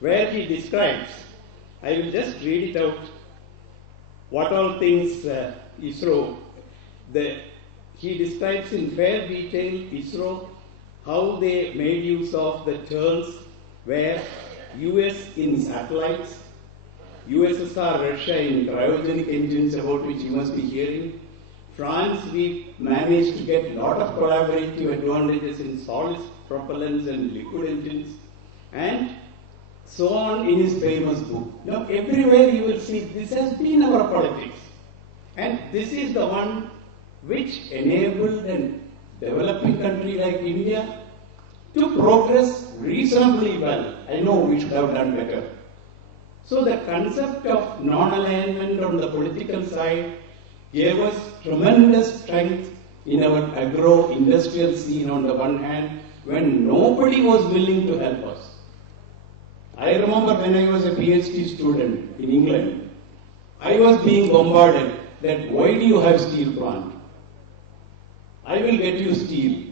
where he describes, I will just read it out, what all things ISRO, he describes in fair detail ISRO, how they made use of the terms where US in satellites, USSR, Russia in cryogenic engines, about which you must be hearing. France, we managed to get a lot of collaborative advantages in solid propellants and liquid engines, and so on in his famous book. Now, everywhere you will see this has been our politics. And this is the one which enabled a developing country like India to progress reasonably well. I know we should have done better. So the concept of non-alignment on the political side gave us tremendous strength in our agro-industrial scene on the one hand, when nobody was willing to help us. I remember when I was a PhD student in England, I was being bombarded that why do you have steel plant? I will get you steel.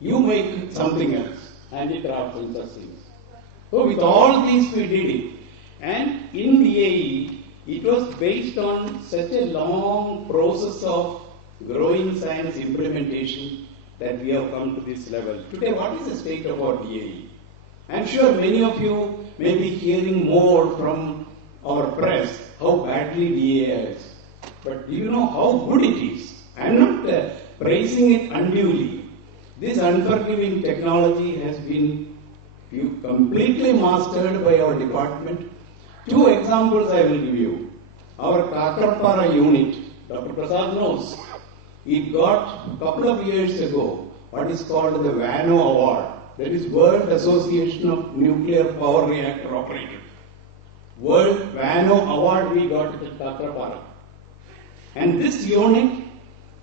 You make something else, handicrafts and such things. So with all these we did it. And in DAE, it was based on such a long process of growing science implementation that we have come to this level. Today, what is the state of our DAE? I'm sure many of you may be hearing more from our press how badly DAE is. But do you know how good it is? I'm not praising it unduly. This unforgiving technology has been completely mastered by our department. Two examples I will give you. Our Kakrapara unit, Dr. Prasad knows, it got a couple of years ago what is called the VANO Award. That is World Association of Nuclear Power Reactor Operators. World VANO Award we got at Kakrapara. And this unit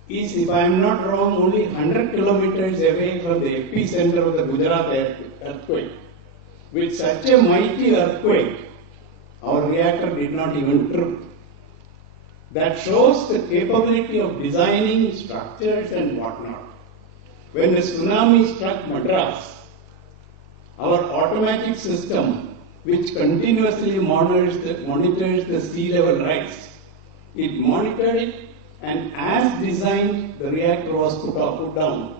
is, if I am not wrong, only 100 kilometers away from the epicenter of the Gujarat earthquake. With such a mighty earthquake, our reactor did not even trip. That shows the capability of designing structures and whatnot. When the tsunami struck Madras, our automatic system, which continuously monitors the sea level rise, it monitored it, and as designed, the reactor was put down.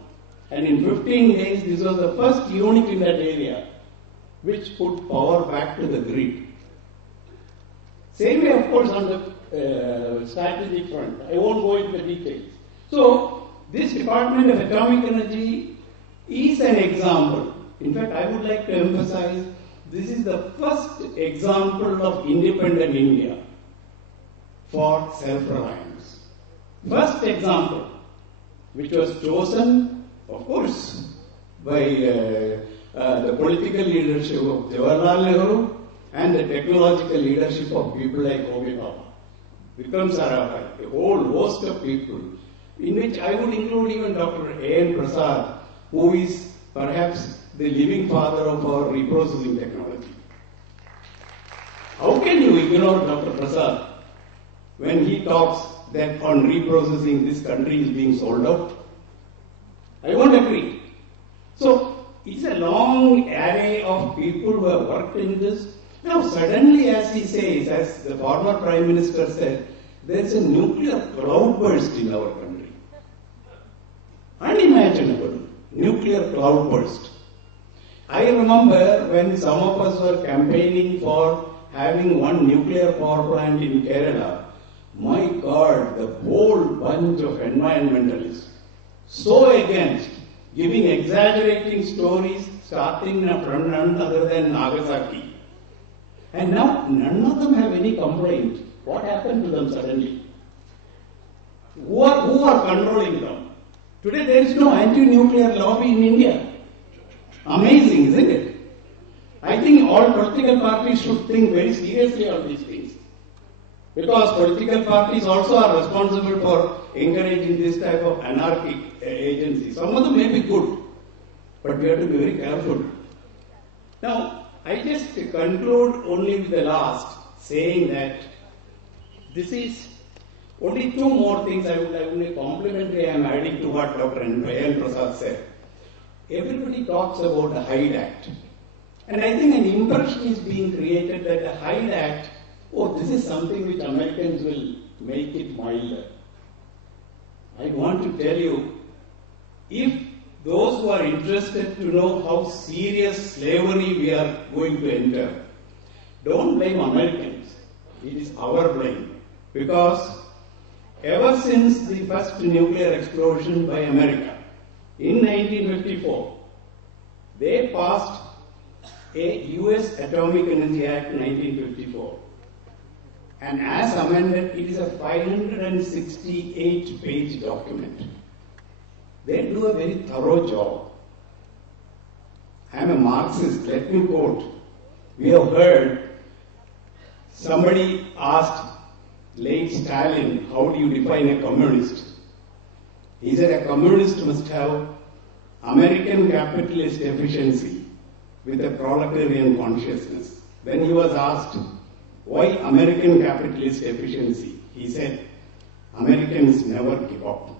And in 15 days, this was the first unit in that area which put power back to the grid. Same way, of course, on the strategic front. I won't go into the details. So, this Department of Atomic Energy is an example. In fact, I would like to emphasize, this is the first example of independent India for self-reliance. First example, which was chosen, of course, by the political leadership of Jawaharlal Nehru and the technological leadership of people like Homi Bhabha, Vikram Sarabhai, a whole host of people, in which I would include even Dr. A.N. Prasad, who is perhaps the living father of our reprocessing technology. How can you ignore Dr. Prasad when he talks that on reprocessing this country is being sold out? I won't agree. So, it's a long array of people who have worked in this. Now, suddenly, as he says, as the former Prime Minister said, there is a nuclear cloudburst in our country. Unimaginable. Nuclear cloudburst. I remember when some of us were campaigning for having one nuclear power plant in Kerala. My God, the whole bunch of environmentalists, so against, giving exaggerating stories starting from none other than Nagasaki. And now none of them have any complaint. What happened to them suddenly? Who are controlling them? Today there is no anti-nuclear lobby in India. Amazing, isn't it? I think all political parties should think very seriously on these things. Because political parties also are responsible for encouraging this type of anarchic agencies. Some of them may be good, but we have to be very careful. Now, I just conclude only with the last, saying that this is only two more things I would only complimentary I am adding to what Dr. A.N. Prasad said. Everybody talks about the Hyde Act. And I think an impression is being created that the Hyde Act, oh, this is something which Americans will make it milder. I want to tell you, if those who are interested to know how serious slavery we are going to enter, don't blame Americans. It is our blame. Because ever since the first nuclear explosion by America in 1954, they passed a US Atomic Energy Act 1954. And as amended, it is a 568-page document. They do a very thorough job. I am a Marxist, let me quote. We have heard somebody asked late Stalin, how do you define a communist? He said a communist must have American capitalist efficiency with a proletarian consciousness. Then he was asked, why American capitalist efficiency? He said, Americans never give up.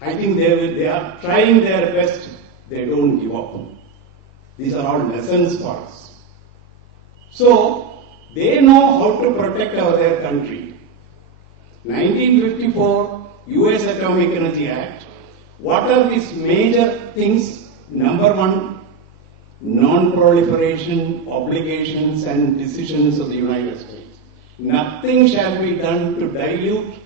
I think they are trying their best, they don't give up. These are all lessons for us. So, they know how to protect their country. 1954 US Atomic Energy Act, what are these major things? Number one, non-proliferation obligations and decisions of the United States. Nothing shall be done to dilute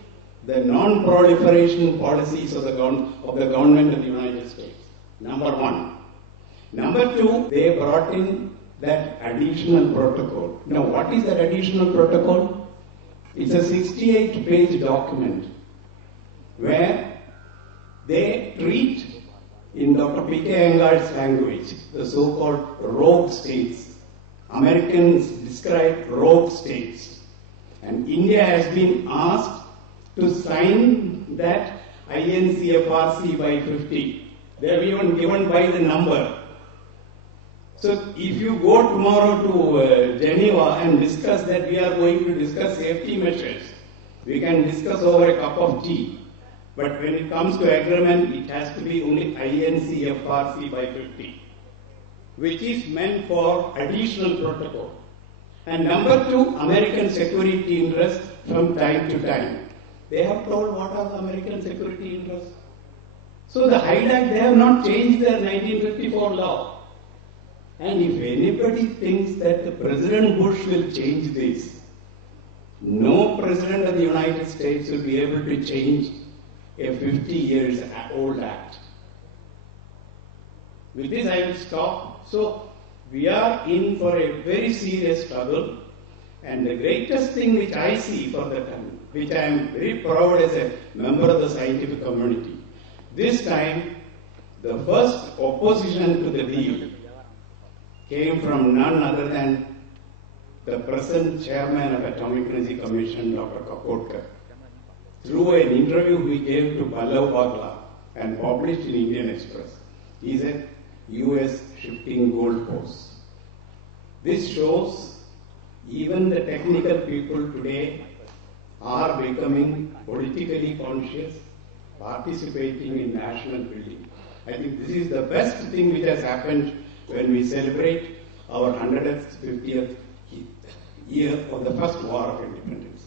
the non-proliferation policies of the government of the United States. Number one. Number two, they brought in that additional protocol. Now, what is that additional protocol? It's a 68-page document where they treat, in Dr. P.K. Engel's language, the so-called rogue states. Americans describe rogue states. And India has been asked to sign that INCFRC by 50. They have even given by the number. So if you go tomorrow to Geneva and discuss that we are going to discuss safety measures, we can discuss over a cup of tea. But when it comes to agreement, it has to be only INCFRC by 50, which is meant for additional protocol. And number two, American security interests from time to time. They have told what are the American security interests. So the Hyde Act, they have not changed their 1954 law. And if anybody thinks that the President Bush will change this, no President of the United States will be able to change a 50 years old act. With this I will stop. So we are in for a very serious struggle, and the greatest thing which I see for the time, which I am very proud as a member of the scientific community, this time the first opposition to the deal came from none other than the present chairman of Atomic Energy Commission, Dr. Kapotkar. Through an interview he gave to Pallav Bagla and published in Indian Express, he said, US shifting goalposts. This shows even the technical people today are becoming politically conscious, participating in national building. I think this is the best thing which has happened when we celebrate our 150th year of the first war of independence.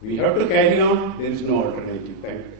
We have to carry on. There is no alternative. Thank you.